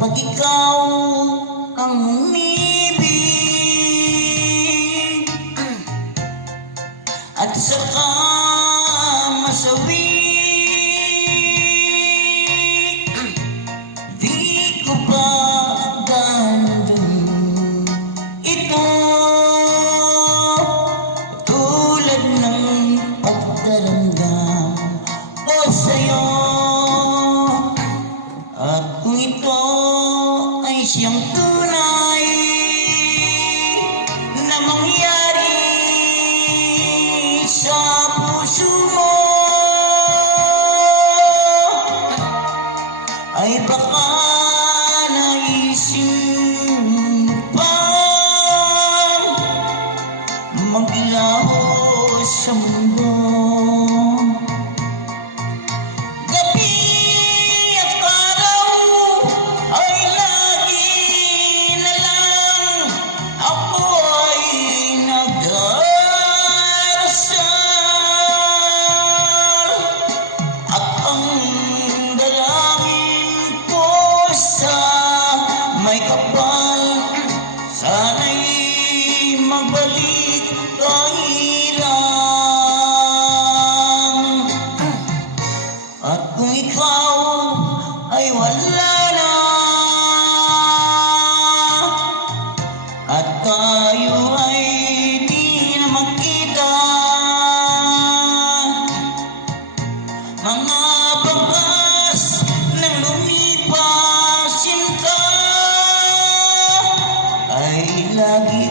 kapag ikaw ang umibig at saka masawi, di ko pa gandun ito tulad ng pagdaramdam ko sa'yo. At kung ito ay siyang tunay na mangyari sa puso mo, ay baka naisin mo pang maglaho sa mundo. May kapal, sana'y magbalik tayo lang. At kung ikaw ay wala na at tayo ay di na magkita, mga bakas ng lumipas ay lagi